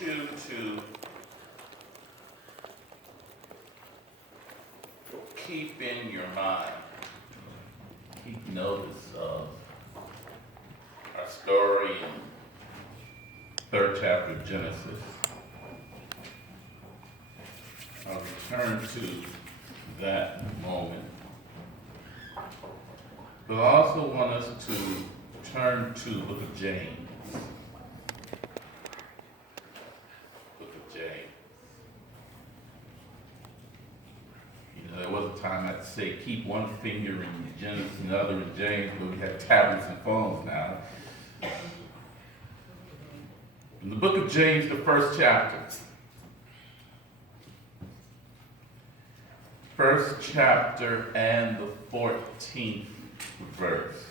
you to keep in your mind, keep notice of our story in 3rd chapter of Genesis. I'll return to that moment. But I also want us to turn to the book of James. Book of James. You know, there was a time I'd say keep one finger in Genesis and the other in James, but we have tablets and phones now. In the book of James, the 1st chapter. 1st chapter and the 14th verse.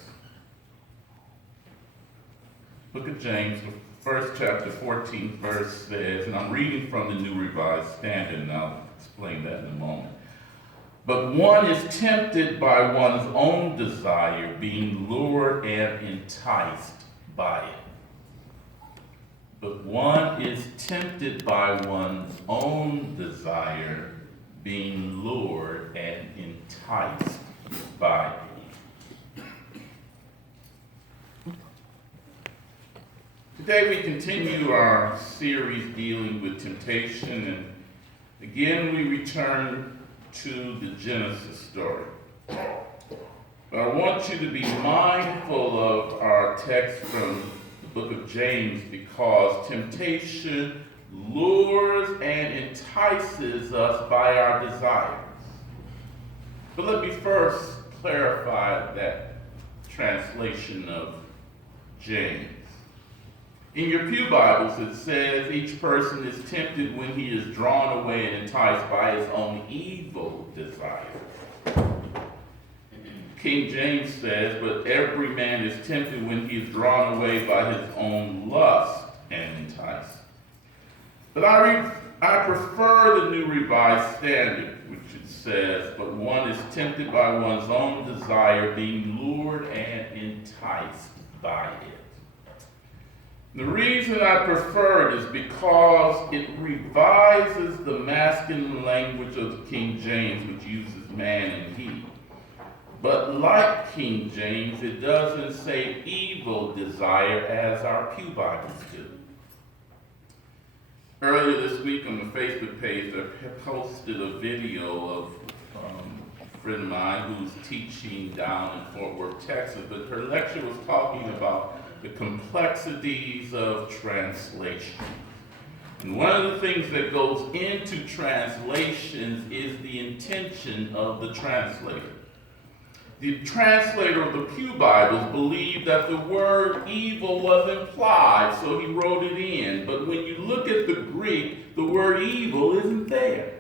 Book of James, the 1st chapter, 14th verse says, and I'm reading from the New Revised Standard, and I'll explain that in a moment. But one is tempted by one's own desire, being lured and enticed by it. But one is tempted by one's own desire, being lured and enticed by it. Today we continue our series dealing with temptation, and again we return to the Genesis story. But I want you to be mindful of our text from the book of James, because temptation lures and entices us by our desires. But let me first clarify that translation of James. In your pew Bibles, it says each person is tempted when he is drawn away and enticed by his own evil desires. King James says, but every man is tempted when he is drawn away by his own lust and enticed. But I prefer the New Revised Standard, which it says, but one is tempted by one's own desire, being lured and enticed by it. The reason I prefer it is because it revises the masculine language of King James, which uses man and he. But like King James, it doesn't say evil desire as our pew Bibles do. Earlier this week on the Facebook page, I posted a video of a friend of mine who's teaching down in Fort Worth, Texas, but her lecture was talking about the complexities of translation. And one of the things that goes into translations is the intention of the translator. The translator of the Pew Bibles believed that the word evil was implied, so he wrote it in. But when you look at the Greek, the word evil isn't there.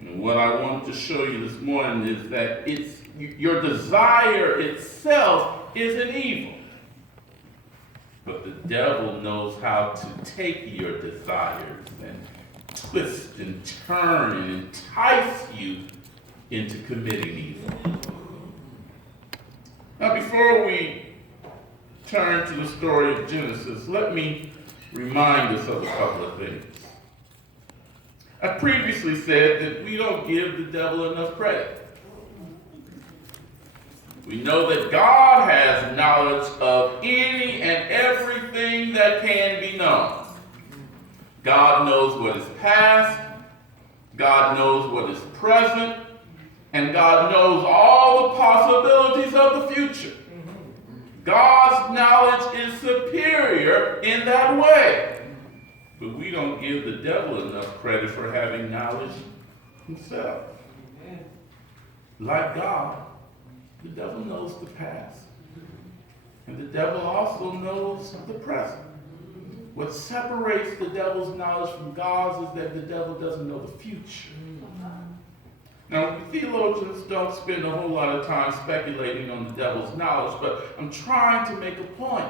And what I want to show you this morning is that your desire itself isn't evil. But the devil knows how to take your desires and twist and turn and entice you into committing evil. Now, before we turn to the story of Genesis, let me remind us of a couple of things. I previously said that we don't give the devil enough credit. We know that God has knowledge of any and everything that can be known. God knows what is past, God knows what is present, and God knows all the possibilities of the future. God's knowledge is superior in that way. But we don't give the devil enough credit for having knowledge himself. Like God, the devil knows the past. And the devil also knows the present. What separates the devil's knowledge from God's is that the devil doesn't know the future. Now, theologians don't spend a whole lot of time speculating on the devil's knowledge, but I'm trying to make a point.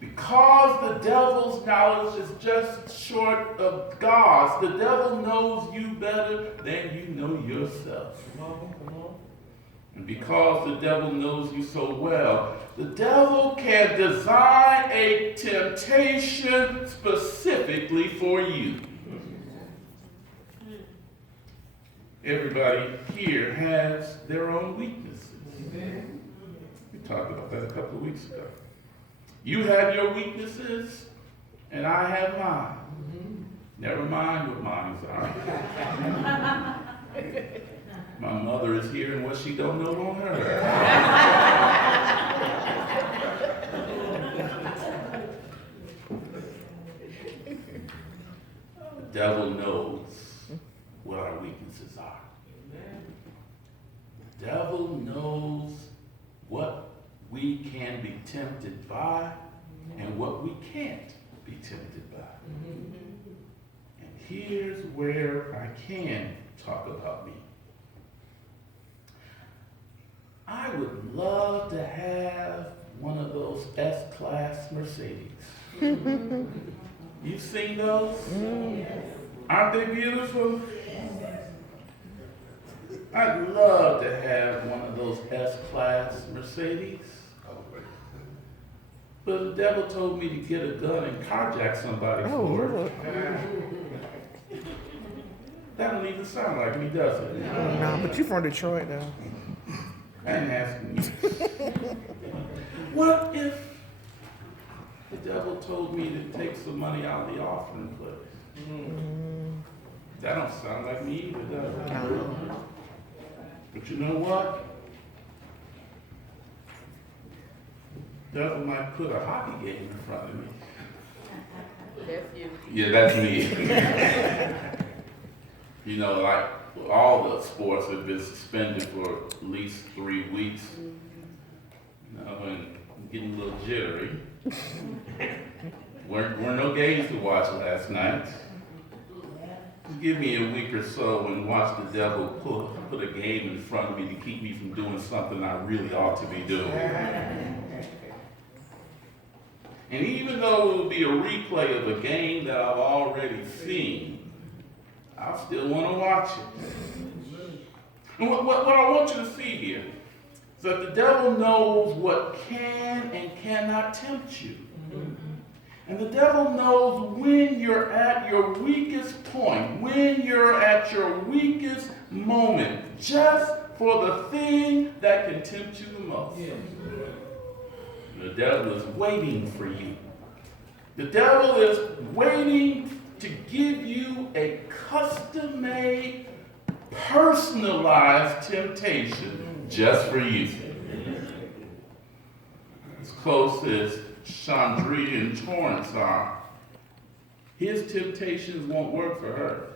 Because the devil's knowledge is just short of God's, the devil knows you better than you know yourself. And because the devil knows you so well, the devil can design a temptation specifically for you. Everybody here has their own weaknesses. We talked about that a couple of weeks ago. You have your weaknesses, and I have mine. Never mind what mine are. My mother is here, and what she don't know on her. The devil knows what our weaknesses are. The devil knows what we can be tempted by and what we can't be tempted by. And here's where I can talk about me. I would love to have one of those S-Class Mercedes. You've seen those? Aren't they beautiful? I'd love to have one of those S-Class Mercedes. But the devil told me to get a gun and carjack somebody for it. That don't even sound like me, does it? No, but you're from Detroit, though. I ain't asking you. What if the devil told me to take some money out of the offering place? That don't sound like me either, does it? No. But you know what? The devil might put a hockey game in front of me. That's you. Yeah, that's me. You know, like all the sports have been suspended for at least 3 weeks. You know, and I'm getting a little jittery. Weren't no games to watch last night. Just give me a week or so and watch the devil put a game in front of me to keep me from doing something I really ought to be doing. And even though it will be a replay of a game that I've already seen, I still want to watch it. And what I want you to see here is that the devil knows what can and cannot tempt you. And the devil knows when you're at your weakest point, when you're at your weakest moment, just for the thing that can tempt you the most. The devil is waiting for you. The devil is waiting to give you a custom-made, personalized temptation just for you. As close as Chandria and Torrance are, his temptations won't work for her.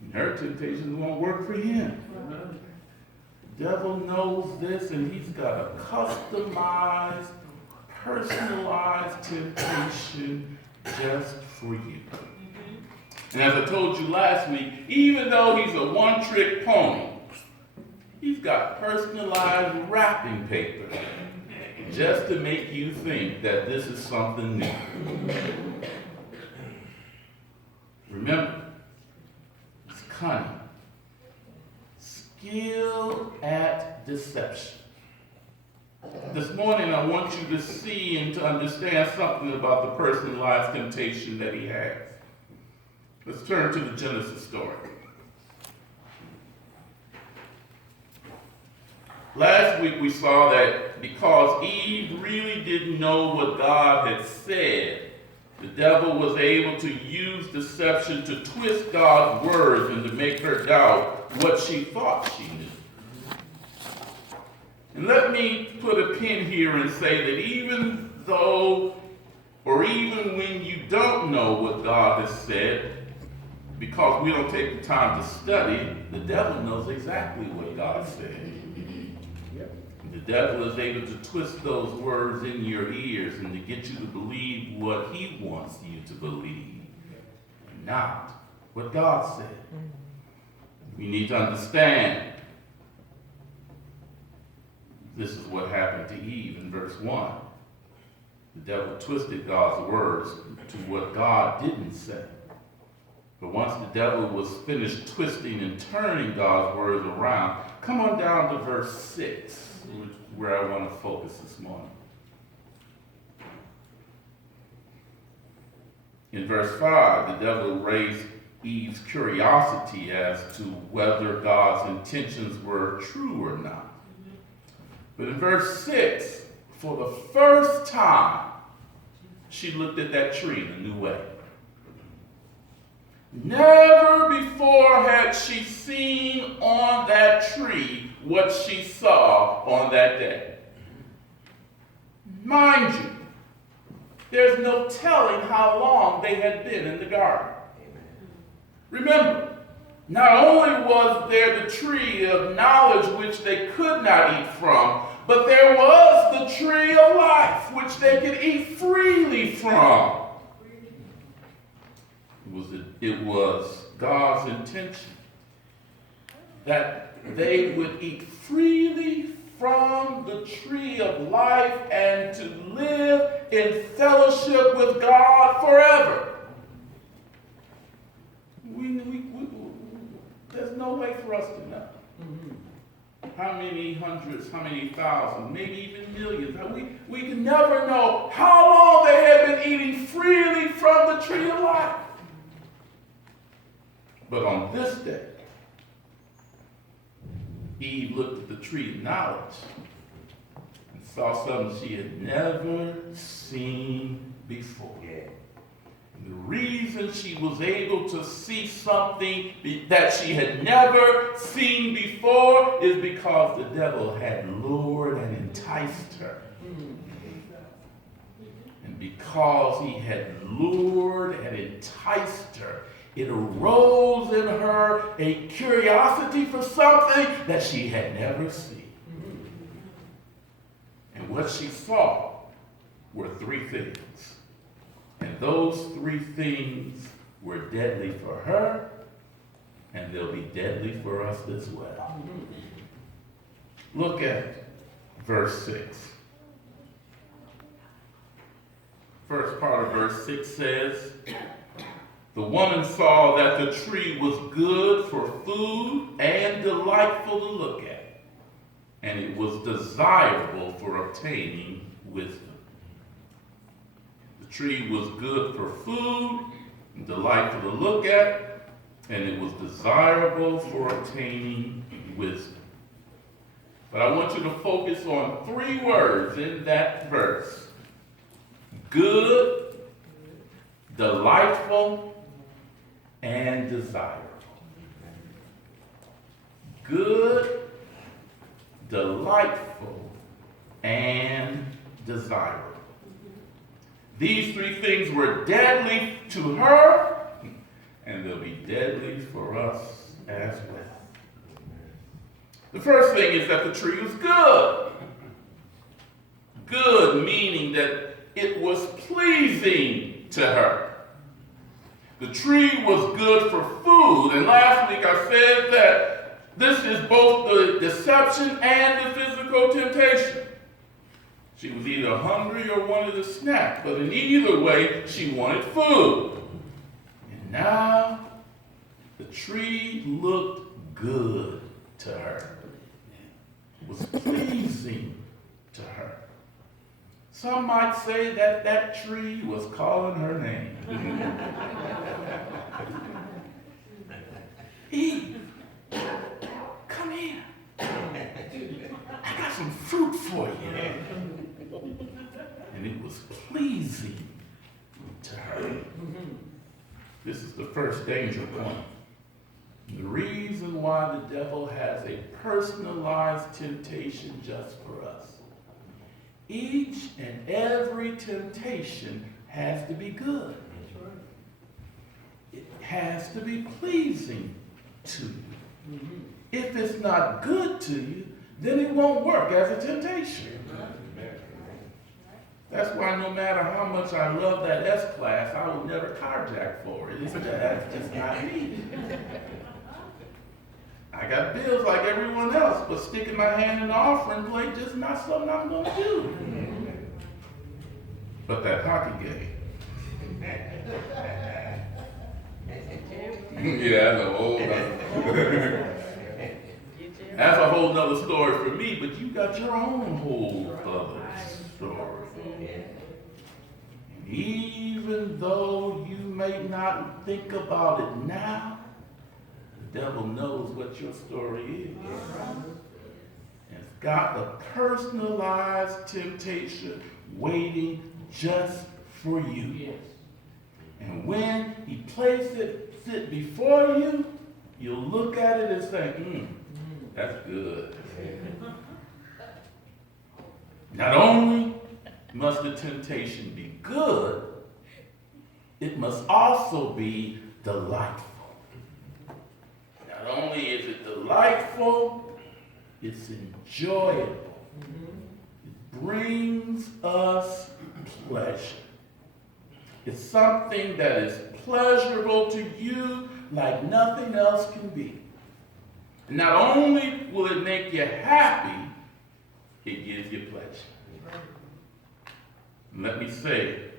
And her temptations won't work for him. The devil knows this, and he's got a customized, personalized temptation just for you. And as I told you last week, even though he's a one-trick pony, he's got personalized wrapping paper just to make you think that this is something new. Remember, it's cunning. Skill at deception. This morning I want you to see and to understand something about the personalized temptation that he has. Let's turn to the Genesis story. Last week we saw that because Eve really didn't know what God had said, the devil was able to use deception to twist God's words and to make her doubt what she thought she knew. And let me put a pin here and say that even though, or even when you don't know what God has said, because we don't take the time to study, the devil knows exactly what God said. The devil is able to twist those words in your ears and to get you to believe what he wants you to believe, and not what God said. We need to understand this is what happened to Eve in verse 1. The devil twisted God's words to what God didn't say. But once the devil was finished twisting and turning God's words around, come on down to verse 6, where I want to focus this morning. In verse 5, the devil raised Eve's curiosity as to whether God's intentions were true or not. But in verse 6, for the first time, she looked at that tree in a new way. Never before had she seen on that tree what she saw on that day. Mind you, there's no telling how long they had been in the garden. Remember, not only was there the tree of knowledge which they could not eat from, but there was the tree of life which they could eat freely from. It was God's intention that they would eat freely from the tree of life and to live in fellowship with God forever. There's no way for us to know how many hundreds, how many thousands, maybe even millions. We can never know how long they had been eating freely from the tree of life. But on this day, Eve looked at the tree of knowledge and saw something she had never seen before. And the reason she was able to see something that she had never seen before is because the devil had lured and enticed her. And because he had lured and enticed her, it arose in her a curiosity for something that she had never seen. And what she saw were three things. And those three things were deadly for her, and they'll be deadly for us as well. Look at verse 6. First part of verse 6 says, the woman saw that the tree was good for food and delightful to look at, and it was desirable for obtaining wisdom. The tree was good for food and delightful to look at, and it was desirable for obtaining wisdom. But I want you to focus on three words in that verse: good, delightful, and desirable. Good, delightful, and desirable. These three things were deadly to her, and they'll be deadly for us as well. The first thing is that the tree was good. Good meaning that it was pleasing to her. The tree was good for food. And last week I said that this is both the deception and the physical temptation. She was either hungry or wanted a snack, but in either way, she wanted food. And now the tree looked good to her. It was pleasing to her. Some might say that that tree was calling her name. Eve, come here. I got some fruit for you. And it was pleasing to her. This is the first danger point. The reason why the devil has a personalized temptation just for us. Each and every temptation has to be good. It has to be pleasing to you. If it's not good to you, then it won't work as a temptation. That's why no matter how much I love that S-Class, I will never carjack for it. That's just not me. I got bills like everyone else, but sticking my hand in the offering plate just not something I'm going to do. But that hockey game. Yeah, that's a whole nother. That's a whole nother story for me, but you got your own whole other story. And even though you may not think about it now, the devil knows what your story is. And it's got a personalized temptation waiting just for you. And when he places it before you, you'll look at it and say, that's good. Not only must the temptation be good, it must also be delightful. Not only is it delightful, it's enjoyable. It brings us pleasure. It's something that is pleasurable to you like nothing else can be. And not only will it make you happy, it gives you pleasure. And let me say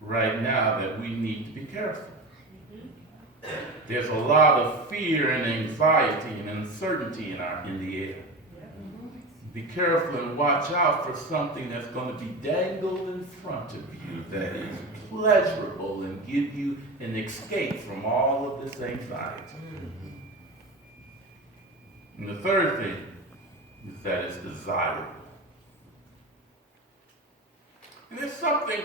right now that we need to be careful. There's a lot of fear and anxiety and uncertainty in the air. Be careful and watch out for something that's going to be dangled in front of you that is pleasurable and give you an escape from all of this anxiety. And the third thing is that it's desirable. And there's something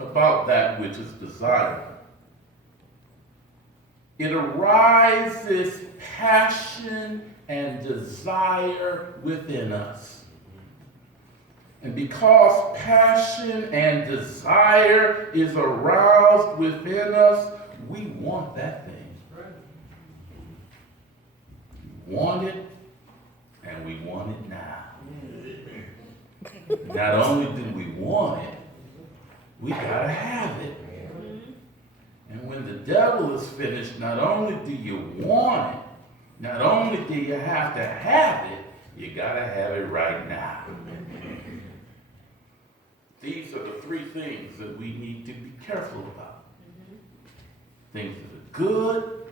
about that which is desirable. It arises passion and desire within us. And because passion and desire is aroused within us, we want that thing. We want it, and we want it now. Not only do we want it, we gotta have it. And when the devil is finished, not only do you want it, not only do you have to have it, you gotta have it right now. These are the three things that we need to be careful about. Things that are good,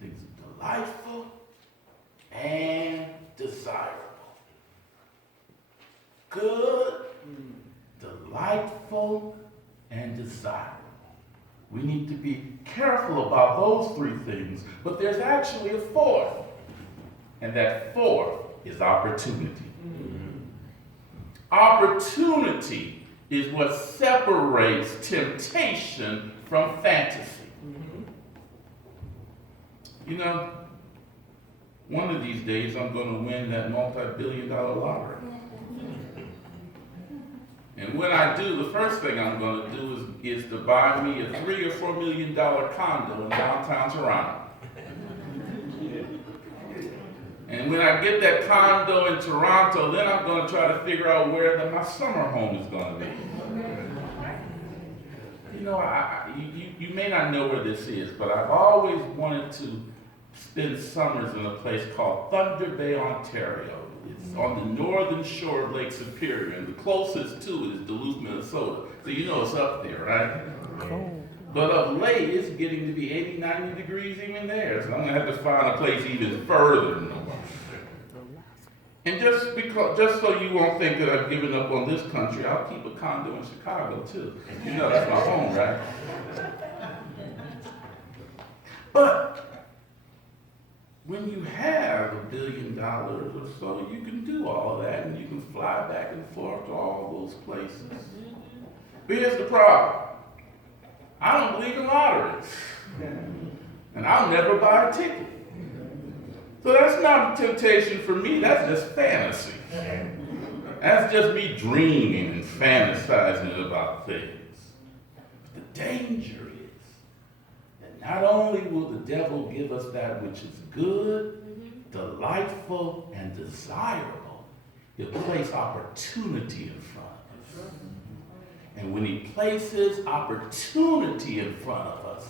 things that are delightful, and desirable. Good, delightful, and desirable. We need to be careful about those three things, but there's actually a fourth, and that fourth is opportunity. Opportunity is what separates temptation from fantasy. You know, one of these days I'm going to win that multi-billion-dollar lottery. And when I do, the first thing I'm going to do is to buy me a $3 or $4 million condo in downtown Toronto. And when I get that condo in Toronto, then I'm going to try to figure out where my summer home is going to be. You know, you may not know where this is, but I've always wanted to spend summers in a place called Thunder Bay, Ontario. It's on the northern shore of Lake Superior, and the closest to it is Duluth, Minnesota. So you know it's up there, right? Cool. But of late, it's getting to be 80, 90 degrees even there. So I'm going to have to find a place even further north. And just so you won't think that I've given up on this country, I'll keep a condo in Chicago too. You know that's my home, right? But when you have $1 billion or so, you can do all of that, and you can fly back and forth to all those places. But here's the problem. I don't believe in lotteries. And I'll never buy a ticket. So that's not a temptation for me, that's just fantasy. That's just me dreaming and fantasizing about things. But the danger is that not only will the devil give us that which is good, delightful, and desirable, he'll place opportunity in front of us. And when he places opportunity in front of us,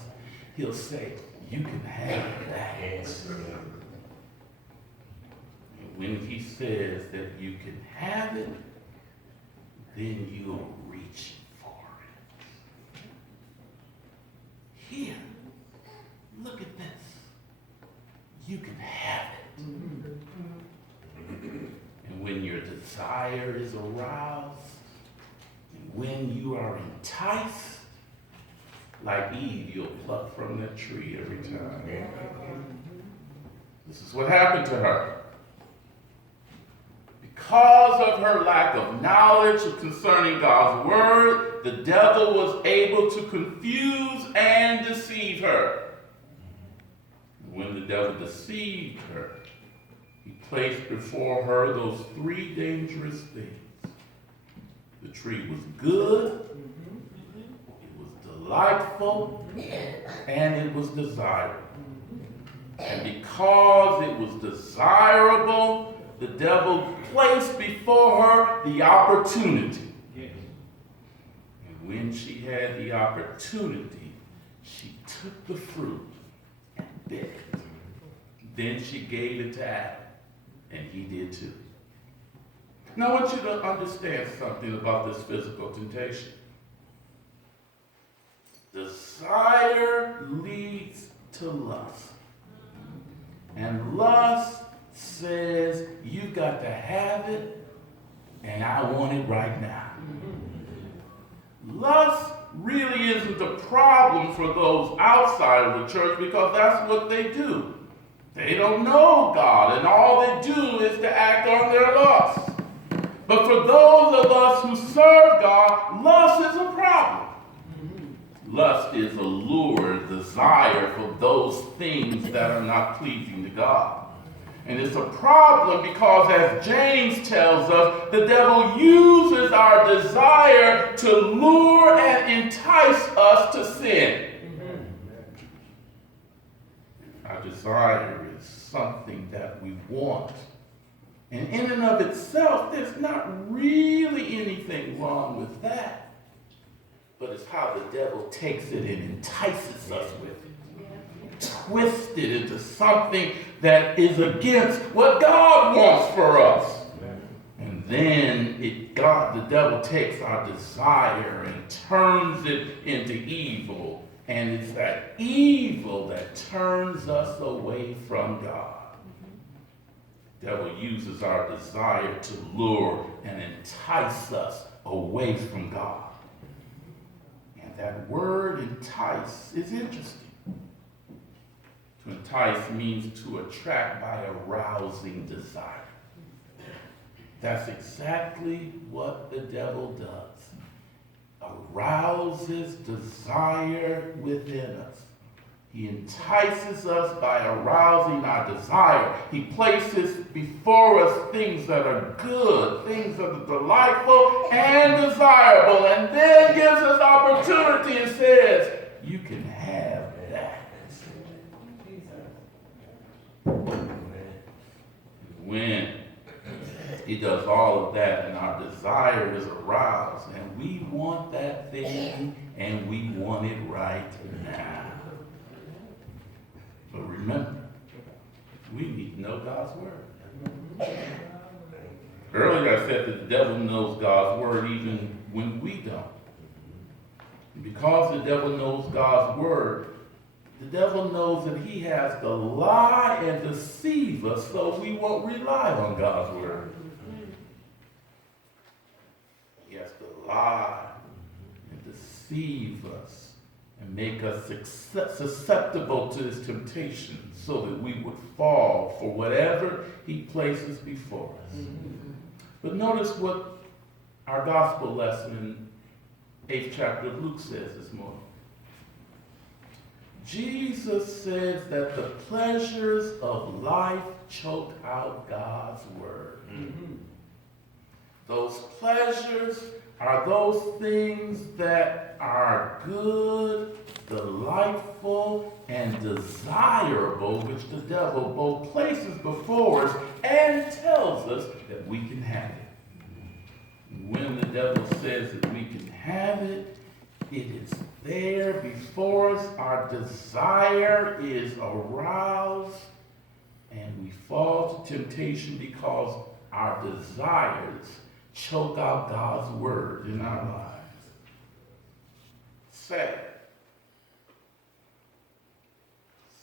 he'll say, you can have that. When he says that you can have it, then you'll reach for it. Here, look you can have it. And when your desire is aroused, and when you are enticed, like Eve, you'll pluck from that tree every time. This is what happened to her. Because of her lack of knowledge concerning God's word, the devil was able to confuse and deceive her. When the devil deceived her, he placed before her those three dangerous things. The tree was good, it was delightful, and it was desirable. And because it was desirable, the devil placed before her the opportunity. And when she had the opportunity, she took the fruit and bit it. Then she gave it to Adam, and he did too. Now I want you to understand something about this physical temptation. Desire leads to lust. And lust says, you got to have it, and I want it right now. Lust really isn't the problem for those outside of the church because that's what they do. They don't know God, and all they do is to act on their lust. But for those of us who serve God, lust is a problem. Lust is a lure, desire for those things that are not pleasing to God. And it's a problem because, as James tells us, the devil uses our desire to lure and entice us to sin. Our desire is something that we want. And in and of itself, there's not really anything wrong with that. But it's how the devil takes it and entices us with it. Twist it into something that is against what God wants for us. And then the devil takes our desire and turns it into evil. And it's that evil that turns us away from God. The devil uses our desire to lure and entice us away from God. That word entice is interesting. To entice means to attract by arousing desire. That's exactly what the devil does. Arouses desire within us. He entices us by arousing our desire. He places before us things that are good, things that are delightful and desirable, and then gives us opportunity and says, you can have that. When he does all of that and our desire is aroused and we want that thing and we want it right now. But remember, we need to know God's word. Earlier I said that the devil knows God's word even when we don't. And because the devil knows God's word, the devil knows that he has to lie and deceive us so we won't rely on God's word. He has to lie and deceive us and make us susceptible to his temptation so that we would fall for whatever he places before us. But notice what our gospel lesson in 8th chapter of Luke says this morning. Jesus says that the pleasures of life choke out God's word. Those pleasures are those things that are good, delightful, and desirable, which the devil both places before us and tells us that we can have it. When the devil says that we can have it, it is there before us. Our desire is aroused, and we fall to temptation because our desires choke out God's word in our lives. Sad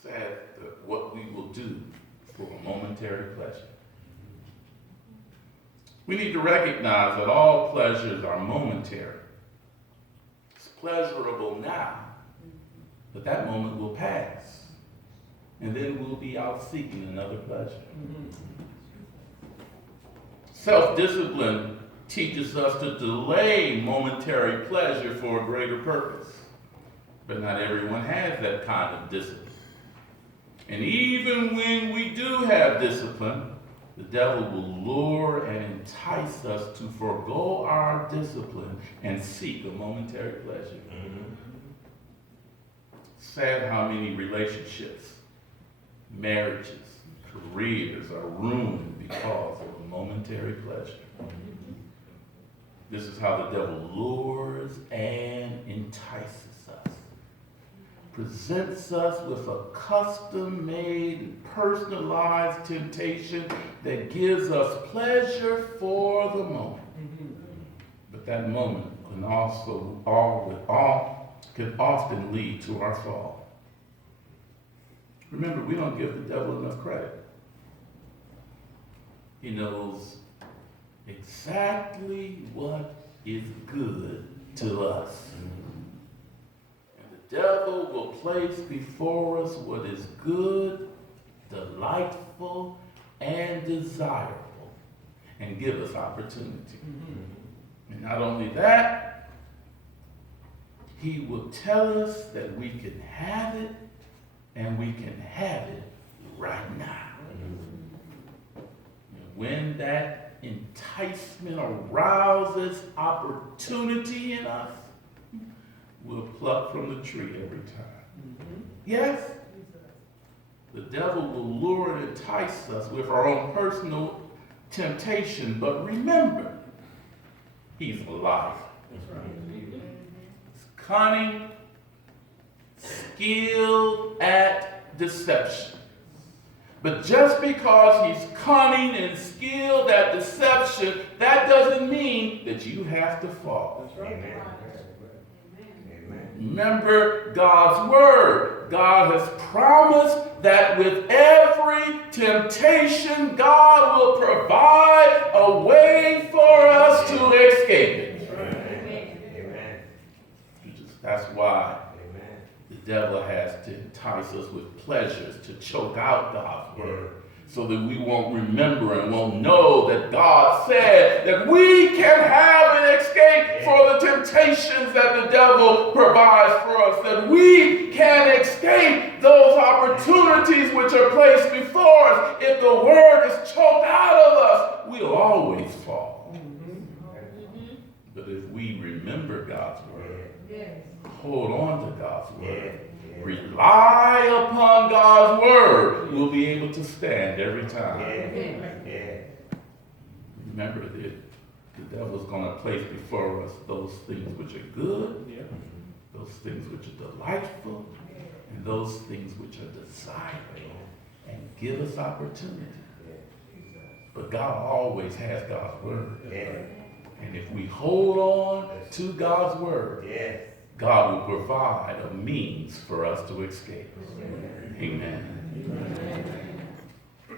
that what we will do momentary pleasure. We need to recognize that all pleasures are momentary. It's pleasurable now, but that moment will pass. And then we'll be out seeking another pleasure. Self-discipline teaches us to delay momentary pleasure for a greater purpose. But not everyone has that kind of discipline. And even when we do have discipline, the devil will lure and entice us to forego our discipline and seek a momentary pleasure. Sad how many relationships, marriages, careers are ruined because of a momentary pleasure. This is how the devil lures and entices us, presents us with a custom-made and personalized temptation that gives us pleasure for the moment. But that moment can can often lead to our fall. Remember, we don't give the devil enough credit. He knows exactly what is good to us. And the devil will place before us what is good, delightful, and desirable, and give us opportunity. And not only that, he will tell us that we can have it, and we can have it right now. And when that enticement arouses opportunity in us, we'll pluck from the tree every time. Yes, the devil will lure and entice us with our own personal temptation, but remember, he's alive. He's cunning, skilled at deception. But just because he's cunning and skilled at deception, that doesn't mean that you have to fall. That's right. Amen. Remember God's word. God has promised that with every temptation, God will provide a way for us to escape it. That's right. Amen. That's why the devil has to entice us with pleasures to choke out God's word, so that we won't remember and won't know that God said that we can have an escape for the temptations that the devil provides for us, that we can escape those opportunities which are placed before us. If the word is choked out of us, we'll always fall. But if we remember God's word, hold on to God's word, rely upon God's word, we'll be able to stand every time. Remember that the devil's going to place before us those things which are good, those things which are delightful, and those things which are desirable, and give us opportunity. But God always has God's word. And if we hold on to God's word, God will provide a means for us to escape. Amen.